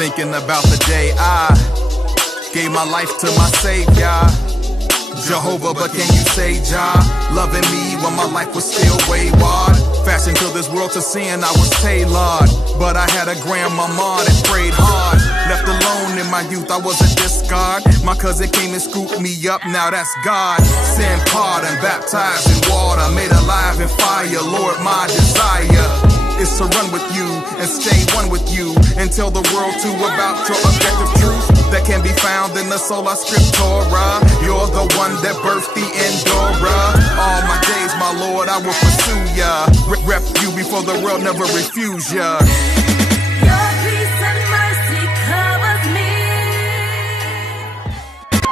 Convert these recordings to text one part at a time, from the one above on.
thinking about the day I gave my life to my Savior, Jehovah, but can you say Jah? Loving me when my life was still wayward. Fashioned to this world to sin, I was tailored. But I had a grandmama that prayed hard. Left alone in my youth, I was a discard. My cousin came and scooped me up, now that's God. Sin pardon, baptized in water, made alive in fire. Lord, my desire is to run with you and stay one with you and tell the world too about your objective truth that can be found in the sola scriptura. You're the one that birthed the Endora. All my days, my Lord, I will pursue ya. Rep you before the world never refuse ya. Your peace and mercy covers me.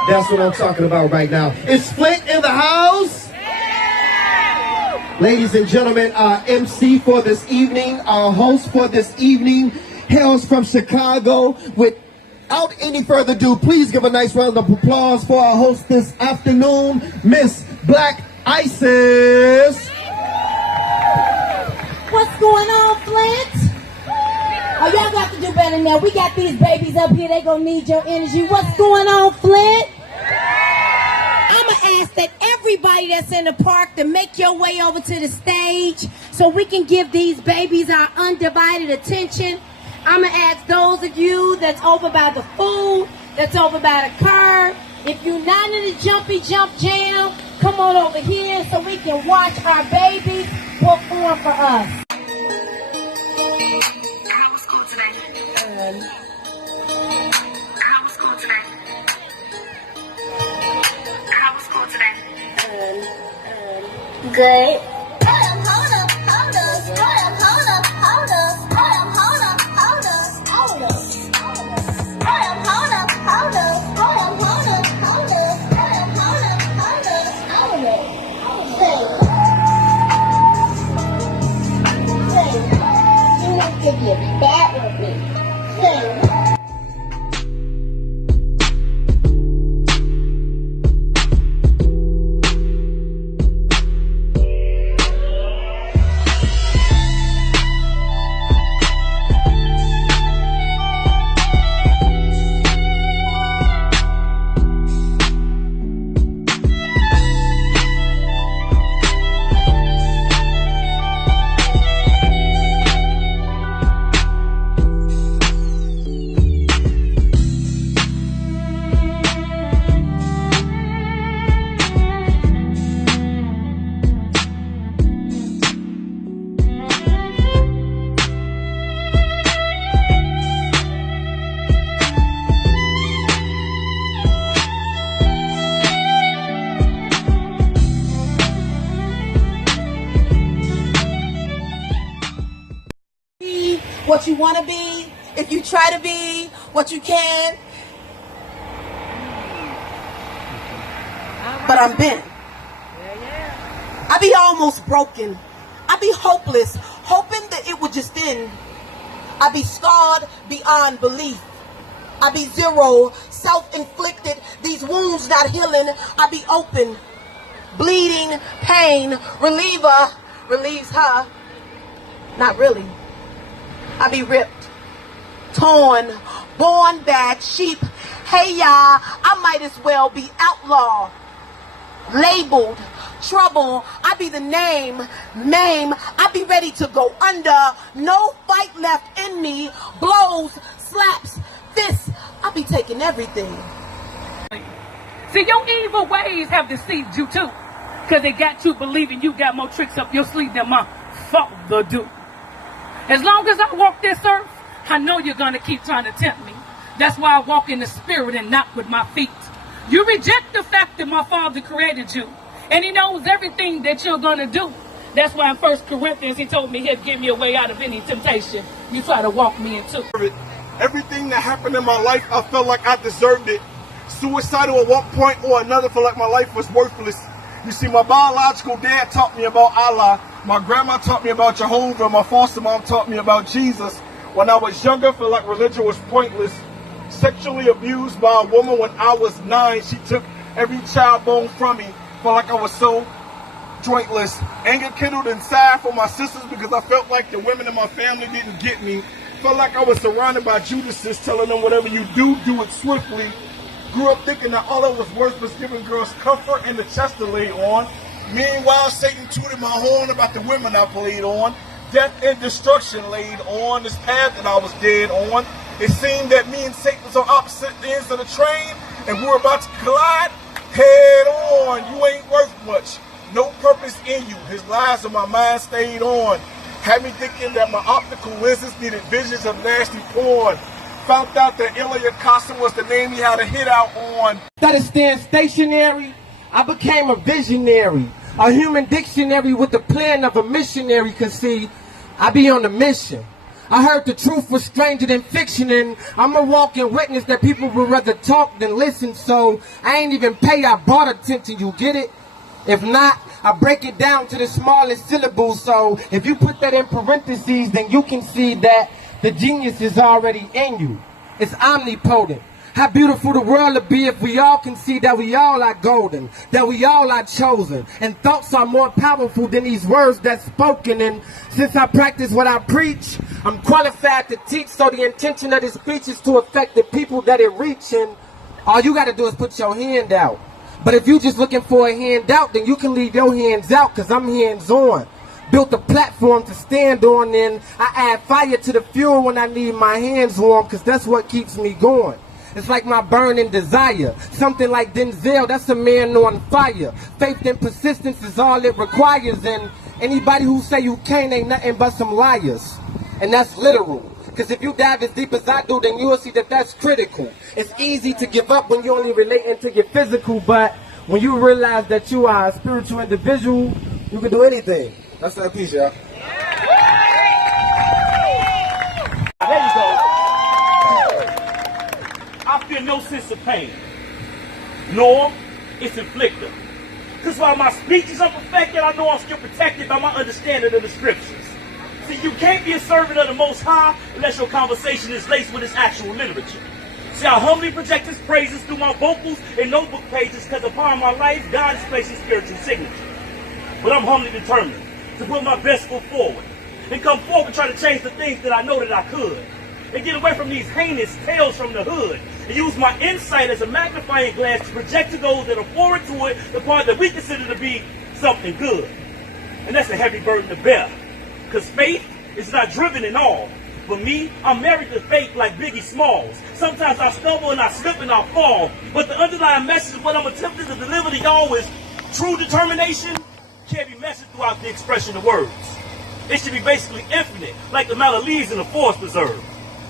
That's what I'm talking about right now. It's Flint in the house. Ladies and gentlemen, our MC for this evening, our host for this evening, hails from Chicago. Without any further ado, please give a nice round of applause for our host this afternoon, Miss BLAQ Isis. What's going on, Flint? Oh, y'all got to do better now. We got these babies up here. They gonna need your energy. What's going on, Flint? I'ma ask that everybody that's in the park to make your way over to the stage so we can give these babies our undivided attention. I'ma ask those of you that's over by the food, that's over by the curb, if you're not in the jumpy jump jam, come on over here so we can watch our babies perform for us. How was school today? How was school today? How was school today? Good. Give you that with me. What you want to be, if you try to be what you can. But I'm bent. I be almost broken. I be hopeless, hoping that it would just end. I be scarred beyond belief. I be zero, self-inflicted, these wounds not healing. I be open, bleeding, pain, reliever, relieves her. Not really. I be ripped, torn, born bad sheep. Hey y'all, I might as well be outlaw, labeled, trouble. I be the name, I be ready to go under. No fight left in me. Blows, slaps, fists. I be taking everything. See, your evil ways have deceived you too, because they got you believing you got more tricks up your sleeve than my father do. As long as I walk this earth, I know you're going to keep trying to tempt me. That's why I walk in the spirit and not with my feet. You reject the fact that my father created you, and he knows everything that you're going to do. That's why in 1 Corinthians, he told me he'd give me a way out of any temptation you try to walk me into. Everything that happened in my life, I felt like I deserved it. Suicidal at one point or another, felt like my life was worthless. You see, my biological dad taught me about Allah. My grandma taught me about Jehovah. My foster mom taught me about Jesus. When I was younger, I felt like religion was pointless. Sexually abused by a woman when I was 9. She took every child bone from me. Felt like I was so jointless. Anger kindled inside for my sisters because I felt like the women in my family didn't get me. Felt like I was surrounded by Judases telling them whatever you do, do it swiftly. Grew up thinking that all that was worth was giving girls comfort and the chest to lay on. Meanwhile, Satan tooted my horn about the women I played on. Death and destruction laid on this path that I was dead on. It seemed that me and Satan was on opposite ends of the train, and we were about to collide head on. You ain't worth much. No purpose in you. His lies on my mind stayed on. Had me thinking that my optical lenses needed visions of nasty porn. Found out that Ilya Casa was the name he had a hit out on. Instead of staying stationary, I became a visionary. A human dictionary with the plan of a missionary. Cause see, I be on a mission. I heard the truth was stranger than fiction, and I'm a walking witness that people would rather talk than listen. So I ain't even pay, I bought attention, you get it? If not, I break it down to the smallest syllables. So if you put that in parentheses, then you can see that the genius is already in you. It's omnipotent. How beautiful the world would be if we all can see that we all are golden, that we all are chosen, and thoughts are more powerful than these words that's spoken. And since I practice what I preach, I'm qualified to teach, so the intention of this speech is to affect the people that it reach, and all you gotta do is put your hand out. But if you just looking for a handout, then you can leave your hands out, cause I'm hands-on. Built a platform to stand on, and I add fire to the fuel when I need my hands warm, cause that's what keeps me going. It's like my burning desire. Something like Denzel, that's a man on fire. Faith and persistence is all it requires, and anybody who say you can't ain't nothing but some liars. And that's literal. Because if you dive as deep as I do, then you'll see that that's critical. It's easy to give up when you only relating to your physical, but when you realize that you are a spiritual individual, you can do anything. That's that piece, y'all. There you go. I feel no sense of pain, nor its inflictor. Because while my speech is unperfected, I know I'm still protected by my understanding of the scriptures. See, you can't be a servant of the Most High unless your conversation is laced with its actual literature. See, I humbly project his praises through my vocals and notebook pages, because upon my life, God has placed his spiritual signature. But I'm humbly determined to put my best foot forward and come forward and try to change the things that I know that I could, and get away from these heinous tales from the hood, and use my insight as a magnifying glass to project to those that are forward to it the part that we consider to be something good. And that's a heavy burden to bear, because faith is not driven in all. But me, I'm married to faith like Biggie Smalls. Sometimes I stumble and I slip and I fall, but the underlying message of what I'm attempting to deliver to y'all is true determination can't be measured throughout the expression of words. It should be basically infinite, like the amount of leaves in a forest preserve.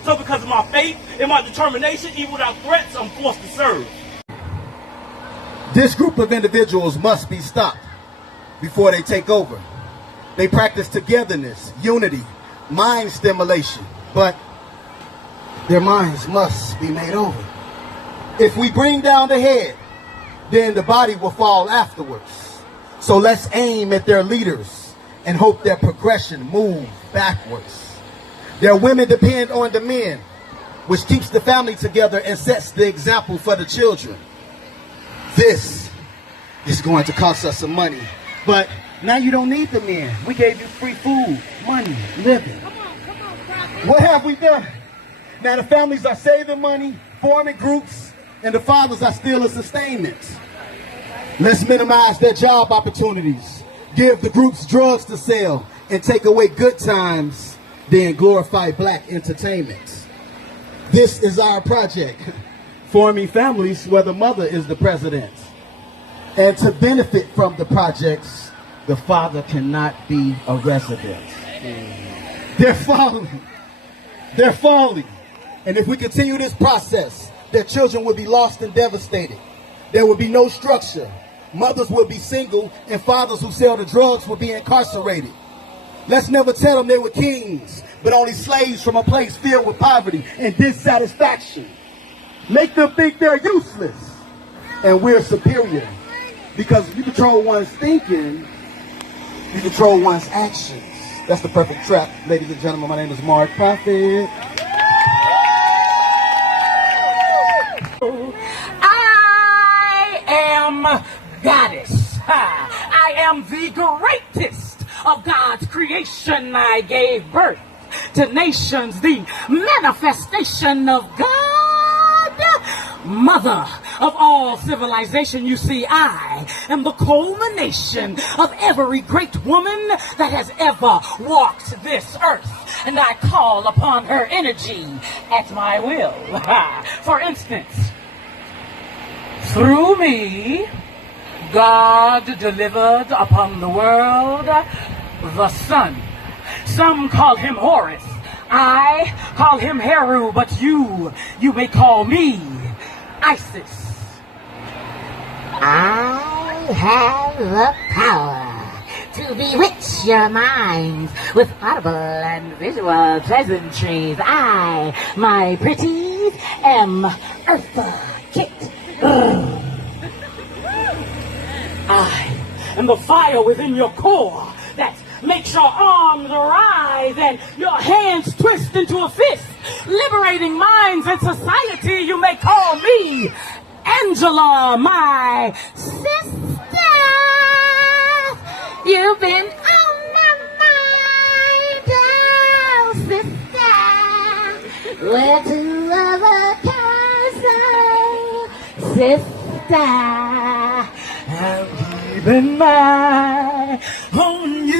So because of my faith and my determination, even without threats, I'm forced to serve. This group of individuals must be stopped before they take over. They practice togetherness, unity, mind stimulation, but their minds must be made over. If we bring down the head, then the body will fall afterwards. So let's aim at their leaders and hope their progression moves backwards. Their women depend on the men, which keeps the family together and sets the example for the children. This is going to cost us some money, but now you don't need the men. We gave you free food, money, living. Come on, What have we done? Now the families are saving money, forming groups, and the fathers are still in sustainment. Let's minimize their job opportunities, give the groups drugs to sell, and take away good times, then glorify black entertainment. This is our project, forming families where the mother is the president. And to benefit from the projects, the father cannot be a resident. They're falling. They're falling. And if we continue this process, their children will be lost and devastated. There will be no structure. Mothers will be single, and fathers who sell the drugs will be incarcerated. Let's never tell them they were kings, but only slaves from a place filled with poverty and dissatisfaction. Make them think they're useless and we're superior. Because if you control one's thinking, you control one's actions. That's the perfect trap. Ladies and gentlemen, my name is Mark Prophet. I am goddess. I am the greatest of God's creation. I gave birth to nations, the manifestation of God, mother of all civilization. You see, I am the culmination of every great woman that has ever walked this earth, and I call upon her energy at my will. For instance, through me, God delivered upon the world the Son. Some call him Horus. I call him Heru, but you may call me Isis. I have the power to bewitch your minds with audible and visual pleasantries. I, my pretties, am Eartha Kitt. I am the fire within your core that makes your arms rise and your hands twist into a fist, liberating minds and society. You may call me Angela, my sister. You've been on my mind, oh sister. We're two of a kind, sister. I'm keeping my on you.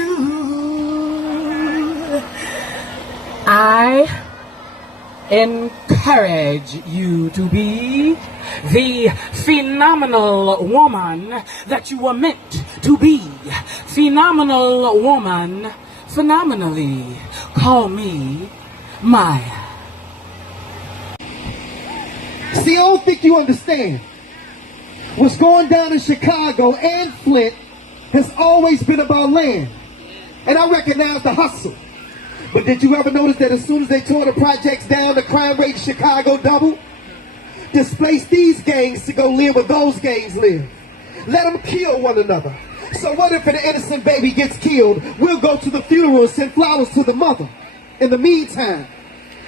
I encourage you to be the phenomenal woman that you were meant to be. Phenomenal woman, phenomenally. Call me Maya. See, I don't think you understand. What's going down in Chicago and Flint has always been about land. And I recognize the hustle. But did you ever notice that as soon as they tore the projects down, the crime rate in Chicago doubled? Displace these gangs to go live where those gangs live. Let them kill one another. So what if an innocent baby gets killed? We'll go to the funeral and send flowers to the mother. In the meantime,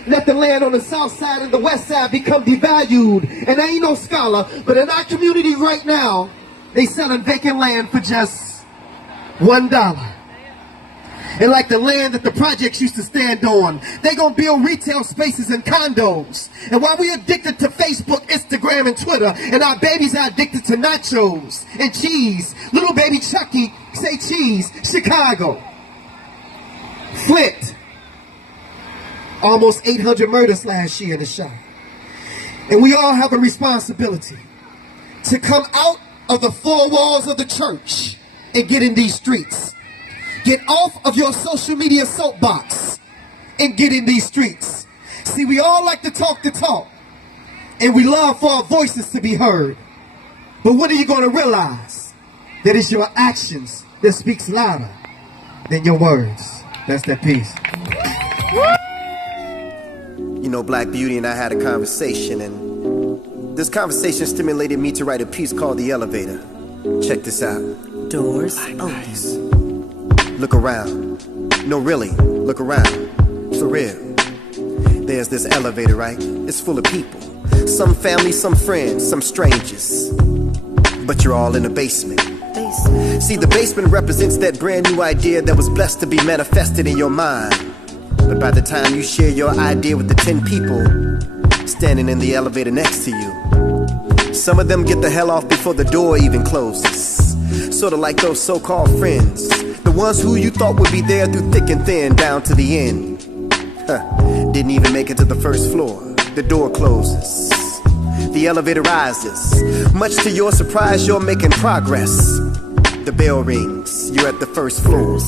let the land on the south side and the west side become devalued. And I ain't no scholar, but in our community right now, they selling vacant land for just $1. And like the land that the projects used to stand on, they gonna build retail spaces and condos. And while we addicted to Facebook, Instagram, and Twitter, and our babies are addicted to nachos and cheese, little baby Chucky, say cheese, Chicago. Flint. Almost 800 murders last year in the shop. And we all have a responsibility to come out of the four walls of the church and get in these streets. Get off of your social media soapbox and get in these streets. See, we all like to talk the talk, and we love for our voices to be heard. But when are you going to realize that it's your actions that speaks louder than your words? That's that piece. You know, Black Beauty and I had a conversation, and this conversation stimulated me to write a piece called The Elevator. Check this out. Doors open. Look around. No, really, look around. For real. There's this elevator, right? It's full of people. Some family, some friends, some strangers. But you're all in the basement. See, the basement represents that brand new idea that was blessed to be manifested in your mind. But by the time you share your idea with the 10 people standing in the elevator next to you, some of them get the hell off before the door even closes. Sort of like those so-called friends, the ones who you thought would be there through thick and thin down to the end. Didn't even make it to the first floor. The door closes. The elevator rises. Much to your surprise, you're making progress. The bell rings. You're at the first floor.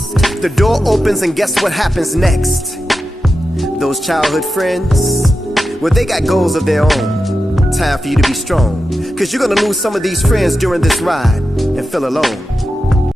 The door opens, and guess what happens next? Those childhood friends, well, they got goals of their own. Time for you to be strong, 'cause you're gonna lose some of these friends during this ride and feel alone.